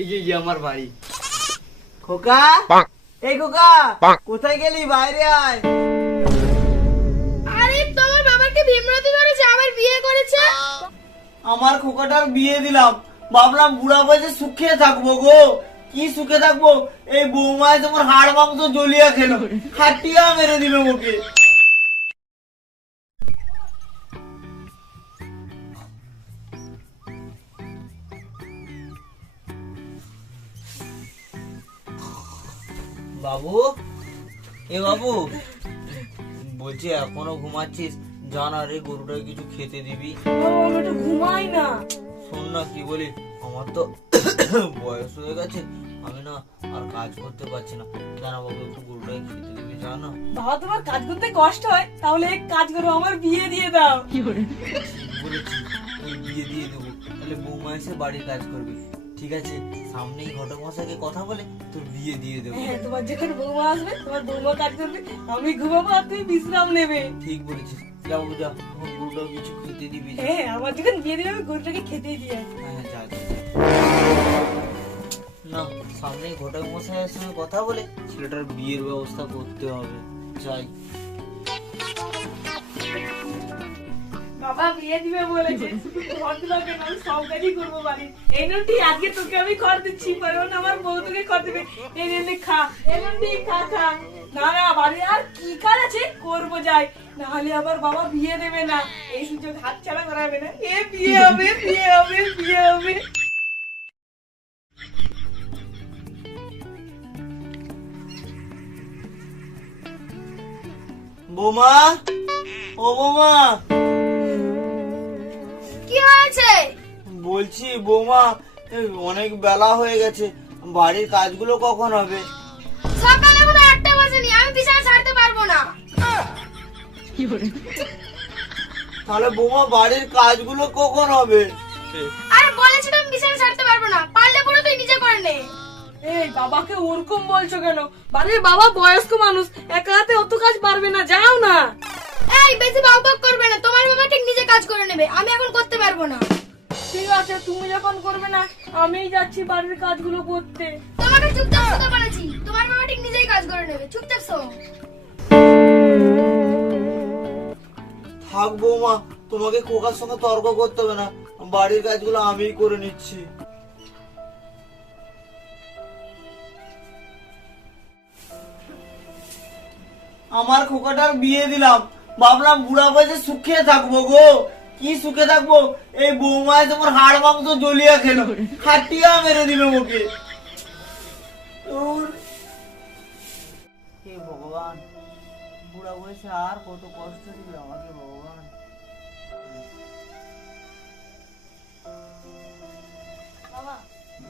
এই যে আমার বাড়ি। খোকা? এই খোকা কোথায় গেলি? বাইরে আয়। আরে তোমার বাবাকে বিমরতি করেছে আবার বিয়ে করেছে? আমার খোকাটার বিয়ে দিলাম। ভাবলাম বুড়া বয়সে সুখে থাকব গো। কি সুখে থাকব? এই বৌমায় তোমার হাড় মাংস জ্বলিয়া খেলো। হাটিয়া মেরে দিল ওকে। বাবু? এ বাবু বলছি এখনও ঘুমাচ্ছিস? জানা রে গরুটা কিছু খেতে দিবি। ঘুমাই না। শোন না কি বলি? আমার তো বয়স হয়ে গেছে। আমি না আর কাজ করতে পারছি না। জানা বাবু একটু গরুটাকে খেতে দিবি জানো বাবা তোমার কাজ করতে কষ্ট হয়। তাহলে এক কাজ করো আমার বিয়ে দিয়ে দাও। কি বলেছি বিয়ে দিয়ে দেবো। তাহলে বৌমা এসে বাড়ির কাজ করবে। ঠিক আছে সামনেই ঘটক মশাইকে কথা বলে তোর বিয়ে দিয়ে দেবো। হ্যাঁ তোমার যখন বৌমা আসবে তোমার বৌমা কাজ করবে আমি ঘুমাবো আর তুমি বিশ্রাম নেবে। ঠিক বলেছিস। যা বাবু যা আমার গরুটাও কিছু খেতে দিবি। হ্যাঁ আমার যখন বিয়ে দেবে আমি গরুটাকে খেতেই দিয়ে হ্যাঁ যা। না সামনেই ঘটক মশাইয়ের সঙ্গে কথা বলে ছেলেটার বিয়ের ব্যবস্থা করতে হবে। যাই। বাবা বিয়ে দিবে বলেছে। দিবা আমি সব কাজই করব বাড়ি। এই নন্টি আজকে তোকে আমি খড় দিচ্ছি কারণ আমার বউ তোকে খড় দেবে। এই নে, খা। এই নন্টি খা খা। না না বাড়ি আর কি কাজ আছে? করব যাই। নাহলে আবার বাবা বিয়ে দেবে না। এই সুযোগ হাত ছাড়া করাবে না। এ বিয়ে হবে বিয়ে হবে বিয়ে হবে। বোমা ও বোমা। বলছি বৌমা অনেক বেলা হয়ে গেছে বাড়ির কাজগুলো কখন হবে? সকালে মনে আটটা বাজেনি আমি বিছানা ছাড়তে পারব না। তাহলে বোমা বাড়ির কাজগুলো কখন হবে? আরে বলেছি তো আমি বিছানা ছাড়তে পারব না পারলে পুরো তুই নিজে করে নে। এই বাবাকে ওরকম বলছো কেন? বাড়ির বাবা বয়স্ক মানুষ একা হাতে অত কাজ পারবে না যাও না। এই বেশি বকবক করবে না তোমার বাবা ঠিক নিজে কাজ করে নেবে আমি এখন করতে পারব না। ঠিক আছে তুমি যখন করবে না আমিই যাচ্ছি বাড়ির কাজগুলো করতে। তোমাকে চুপচাপ শুতে বলেছি। তোমার বাবা ঠিক নিজেই কাজ করে নেবে। চুপচাপ শো থাক বৌমা তোমাকে খোকার সঙ্গে তর্ক করতে হবে না। বাড়ির কাজগুলো আমিই করে নিচ্ছি। আমার খোকাটার বিয়ে দিলাম। ভাবলাম বুড়া বয়সে সুখে থাকব গো। কি সুখে থাকব? এই বৌমায় তোমার হাড় মাংস জ্বলিয়া খেলো। হাটিয়া মেরে দিল হে ভগবান বুড়া বয়সে আর কত কষ্ট দিল আমাকে ভগবান। বাবা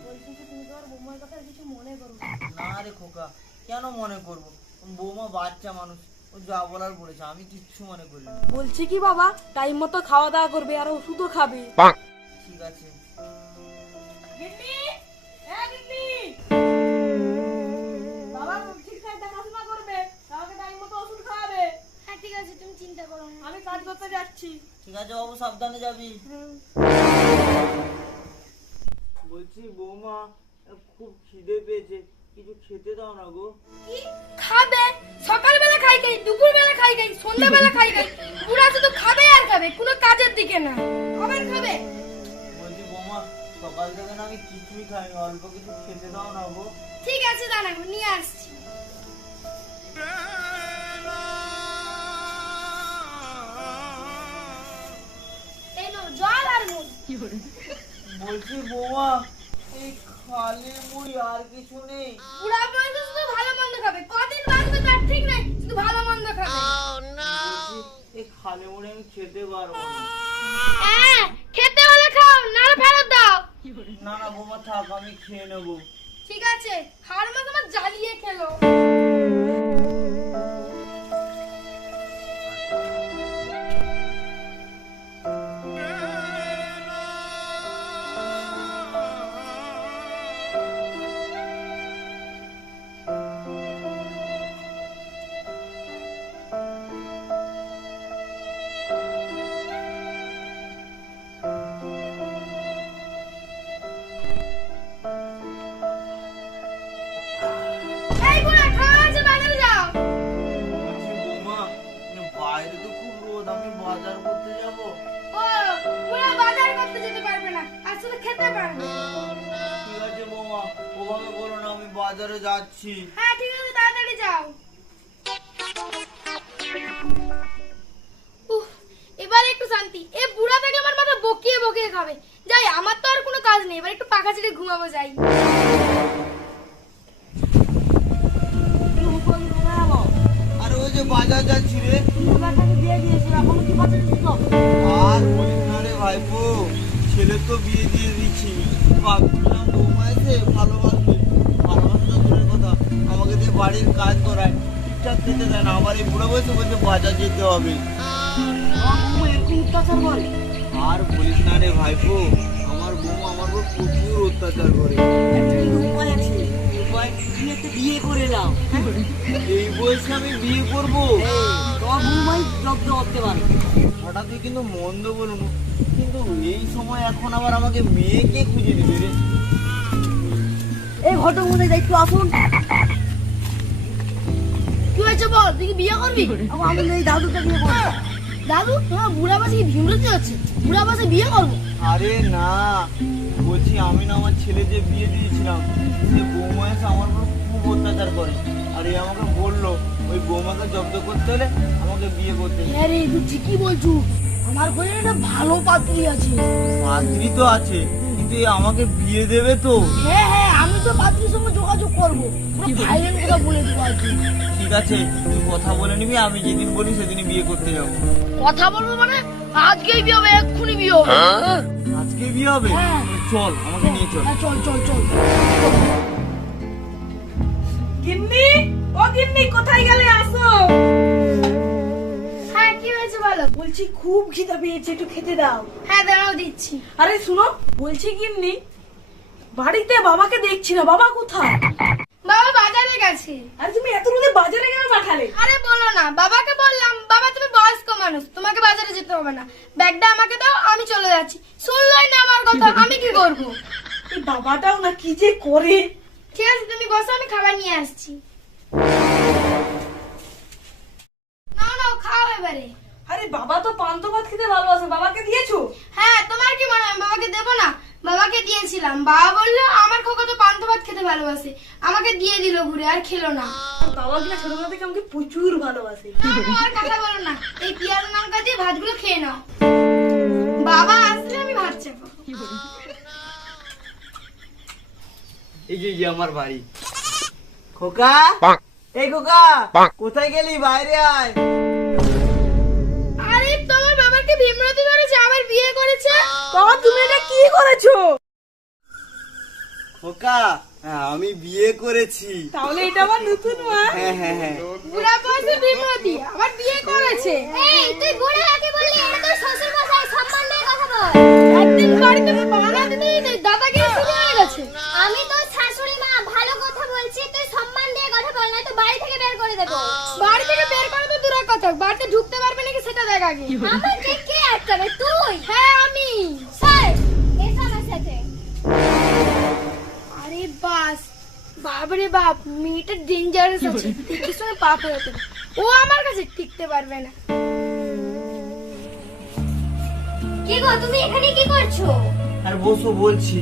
বলছি যে তুমি তোমার বৌমার কথা কিছু মনে করো না রে খোকা কেন মনে করব? বৌমা বাচ্চা মানুষ। ও যা বলার বলেছে আমি কিচ্ছু মনে করি বলছি কি বাবা টাইম মতো খাওয়া দাওয়া করবে আর ওষুধও খাবে। ঠিক আছে। বাবা ঠিকঠাক দেখাশোনা করবে আমাকে টাইম মতো ওষুধ খাওয়াবে। হ্যাঁ ঠিক আছে তুমি চিন্তা করো আমি কাজ করতে যাচ্ছি। ঠিক আছে বাবু সাবধানে যাবি। বলছি বৌমা খুব খিদে পেয়েছে কিছু খেতে দাও না গো। খাবে? খাই খাই দুপুরবেলা খাই খাই সন্ধ্যাবেলা খাই খাই পুরা শুধু খাবে আর খাবে কোনো কাজের দিকে না। খাবার খাবে। বলছি বৌমা সকাল থেকে না আমি কিছুই খাইনি অল্প কিছু খেতে দাও না গো। ঠিক আছে দাঁড়াবো নিয়ে আসছি। জল আর নুন। বলছি বৌমা এই খালি মুড়ি আর কিছু নেই। বুড়া বয়সে শুধু ভালো মন্দ খাবে। কদিন বাঁচবে তার ঠিক নাই। ভালো মন্দ খাবে। বলছি এই খালে আমি খেতে পারব হ্যাঁ খেতে হলে খাও না ফেরত দাও। না না বৌমা থাক আমি খেয়ে নেব। ঠিক আছে খাওয়ার মা তোমার জ্বালিয়ে খেলো। বাজার করতে যাব। ও পুরো বাজার করতে যেতে পারবে না। আসলে খেতে পারবে ঠিক আছে বৌমা ওভাবে বলো না আমি বাজারে যাচ্ছি। হ্যাঁ ঠিক আছে তাড়াতাড়ি যাও। এবারে একটু শান্তি। এ বুড়া থেকে আমার মাথা বকিয়ে বকিয়ে খাবে। যাই আমার তো আর কোনো কাজ নেই এবার একটু পাখা ছেড়ে ঘুমাবো যাই। যে বাজার যাচ্ছি রে। আর বলিস না রে ভাইপো ছেলে তো বিয়ে দিয়ে দিচ্ছি। ভাবছিলাম বৌমা এসে ভালোবাসবে। ভালোবাসা তো দূরের কথা। আমাকে দিয়ে বাড়ির কাজ করায়। ঠিকঠাক খেতে দেয় না। আমার এই বুড়ো বয়সে বলছে বাজার যেতে হবে। আর বলিস না রে ভাইপো আমার বৌমা আমার উপর প্রচুর অত্যাচার করে। একটা বিয়ে করে নাও। এই বয়সে আমি বিয়ে করব। বৌমাই জব্দ করতে পারে। হঠাৎ কিন্তু মন্দ বলুন। কিন্তু এই সময় এখন আবার আমাকে মেয়েকে খুঁজে দিবে রে? এই ঘটক মধ্যে একটু আসুন। কি হয়েছে বল? তুই বিয়ে করবি? আমি এই দাদুটা বিয়ে করব। দাদু? তোমার বুড়া বাসে কি ভিমরতি হচ্ছে? বুড়া বাসে বিয়ে করব? আরে না। বলছি আমি না আমার ছেলে যে বিয়ে দিয়েছিলাম সে বৌমা এসে আমার উপর খুব অত্যাচার করে। আর এ আমাকে বলল ওই বৌমাকে জব্দ করতে হলে আমাকে বিয়ে করতে। হ্যাঁ রে তুই ঠিকই বলছু। আমার ঘরে একটা ভালো পাত্রী আছে। পাত্রী তো আছে কিন্তু এ আমাকে বিয়ে দেবে তো। হ্যাঁ হ্যাঁ আমি তো পাত্রীর সঙ্গে যোগাযোগ করব। পুরো ভাইলেন্ট কথা বলে দেবো আর কি। ঠিক আছে তুই কথা বলে নিবি আমি যেদিন বলি সেদিনই বিয়ে করতে যাব। কথা বলব মানে আজকেই বিয়ে হবে এক্ষুনি বিয়ে হবে। আজকে বিয়ে হবে? হ্যাঁ। চল আমাকে নিয়ে চল। হ্যাঁ, চল চল চল। গিন্নি? ও গিন্নি কোথায় গেলে আসো? হ্যাঁ কি হয়েছে বলো? বলছি খুব খিদা পেয়েছে একটু খেতে দাও। হ্যাঁ দাঁড়াও দিচ্ছি। আরে শুনো বলছি গিন্নি বাড়িতে বাবাকে দেখছি না বাবা কোথায়? বাবা বাজারে গেছে। আরে তুমি এত রোদে বাজারে কেন পাঠালে? আরে বলো না বাবাকে বয়স্ক মানুষ তোমাকে বাজারে যেতে হবে না। ব্যাগটা আমাকে দাও আমি চলে যাচ্ছি। শুনলই না আমার কথা আমি কি করব? এই বাবাটাও না কি যে করে? ঠিক আছে তুমি বসো আমি খাবার নিয়ে আসছি। নাও নাও খাও এবারে। আরে বাবা তো পান্ত ভাত খেতে ভালোবাসে বাবাকে দিয়েছ? হ্যাঁ তোমার কি মনে হয় আমি বাবাকে দেবো না? বাবাকে দিয়েছিলাম। বাবা বলল আমার খোকা তো পান্তা ভাত খেতে ভালোবাসে। আমাকে দিয়ে দিল ঘুরে আর খেলো না। বাবা কিনা ছোটবেলা থেকে আমাকে প্রচুর ভালোবাসে। আর কথা বলো না এই দিয়ে ভাতগুলো খেয়ে নাও। বাবা আসলে আমি ভাত চাপো। এই যে এই যে আমার বাড়ি। খোকা? এই খোকা কোথায় গেলি? বাইরে আয়। আরে তোমার বাবাকে ভীমরতি ধরেছে আবার বিয়ে করেছে? বাবা তুমি এটা কি করেছ? খোকা হ্যাঁ, আমি বিয়ে করেছি। তাহলে এটা আমার নতুন মা? হ্যাঁ হ্যাঁ হ্যাঁ। বুড়া বয়সে ভীমরতি আবার বিয়ে করেছে। এই তুই বুড়ো কাকে বললি এটা তো শ্বশুর মশাই সম্মান দিয়ে কথা বল। একদিন বাড়িতে বানা দিতে দিতে দাদাগিরি শুরু হয়ে গেছে। আমি তো শাশুড়ি মা ভালো কথা বলছি তুই সম্মান দিয়ে কথা বল না তো বাড়ি থেকে বের করে দেবো। বাড়ি থেকে বের করে তো দূরের কথা বাড়িতে ঢুকতে পারবে নাকি সেটা দেখ আগে। আমাকে কে আটকাবে তুই। হ্যাঁ বাপরে বাপ মেয়েটা ডেঞ্জারাস আছে। শুনে পাপ হয়ে পারে। ও আমার কাছে টিকতে পারবে না। কি গো তুমি এখানে কি করছ? আর বসো বলছি।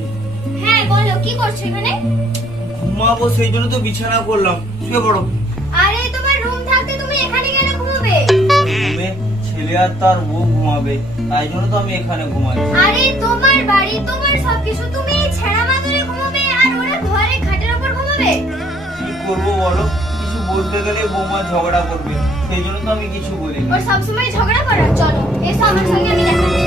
হ্যাঁ বলো কি করছ এখানে? ঘুমাবো সেই জন্য তো বিছানা করলাম। শুয়ে পড়ো। আরে তোমার রুম থাকতে তুমি এখানে কেন ঘুমাবে? ঘুমে ছেলে আর তার বউ ঘুমাবে। তাই জন্য তো আমি এখানে ঘুমাই আরে তোমার বাড়ি তোমার সবকিছু তুমি করব বলো? কিছু বলতে গেলে বৌমা ঝগড়া করবে। সেই জন্য তো আমি কিছু বলি ওর সবসময় ঝগড়া করার চলো এসো আমার সঙ্গে আমি দেখাচ্ছি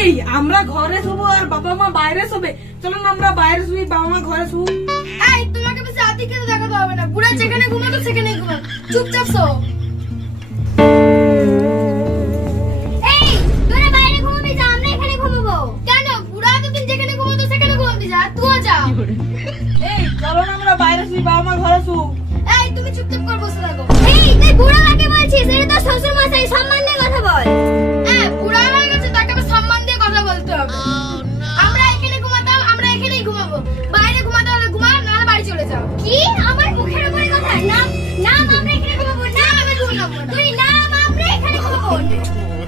এই আমরা ঘরে শোবো আর বাবা মা বাইরে শোবে। চলো না আমরা বাইরে শুই বাবা মা ঘরে শুই এই তোমাকে বেশি খেতে দেখাতে হবে না। বুড়া যেখানে ঘুমাতো সেখানে ঘুমাও চুপচাপ শো।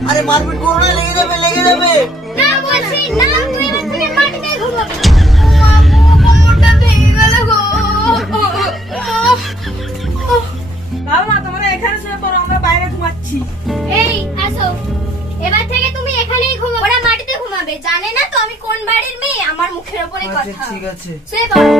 আরে মারপিট করো না লেগে যাবে লেগে যাবে। না বলছি না তুই এবার থেকে মাটিতে ঘুমাবি কোমরটা ভেঙে গেল গো। বাবা মা তোমরা এখানে শুয়ে পড়ো আমরা বাইরে ঘুমাচ্ছি। এই আসো। এবার থেকে তুমি এখানেই ঘুমাবে ওরা মাটিতে ঘুমাবে জানে না তো আমি কোন বাড়ির মেয়ে? আমার মুখের ওপরে আচ্ছা কথা। ঠিক আছে। শুয়ে পড়ো।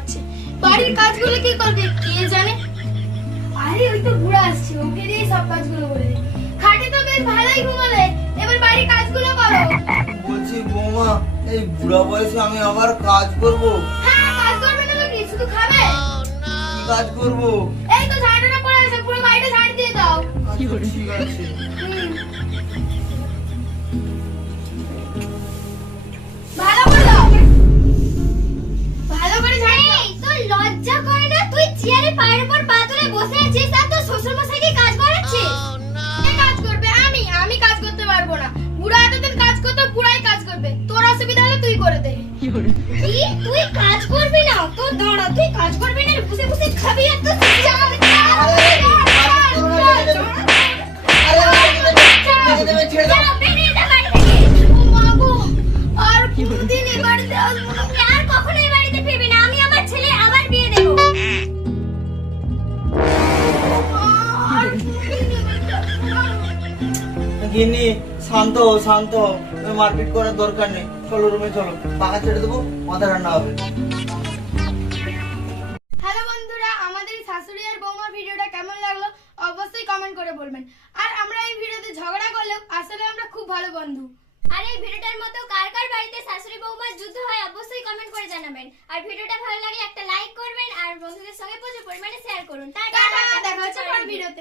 ঘুমাচ্ছে বাড়ির কাজগুলো কি করবে কে জানে? আরে ওই তো বুড়া আসছে ওকে দিয়ে সব কাজগুলো করে দে খাটে তো বেশ ভালোই ঘুমালে এবার বাড়ির কাজগুলো করো। বলছি বৌমা এই বুড়া বয়সে আমি আবার কাজ করব? হ্যাঁ কাজ করবে না তো কি শুধু খাবে? কাজ করব? এই তো ঝাড়ুটা পড়ে আছে পুরো বাড়িটা ঝাড় দিয়ে দাও। আচ্ছা ঠিক আছে। গিন্নি, শান্ত হও, শান্ত মারপিট করার দরকার নেই। চলো রুমে চলো। পাখা ছেড়ে দেবো, মাথা ঠান্ডা হবে। বন্ধু। আর এই ভিডিওটার মতো কার কার বাড়িতে শাশুড়ি বৌমার যুদ্ধ হয় অবশ্যই কমেন্ট করে জানাবেন। আর ভিডিওটা ভালো লাগে একটা লাইক করবেন আর বন্ধুদের সঙ্গে প্রচুর পরিমাণে শেয়ার করুন। টাটা! টাটা দেখা হচ্ছে পরের ভিডিওতে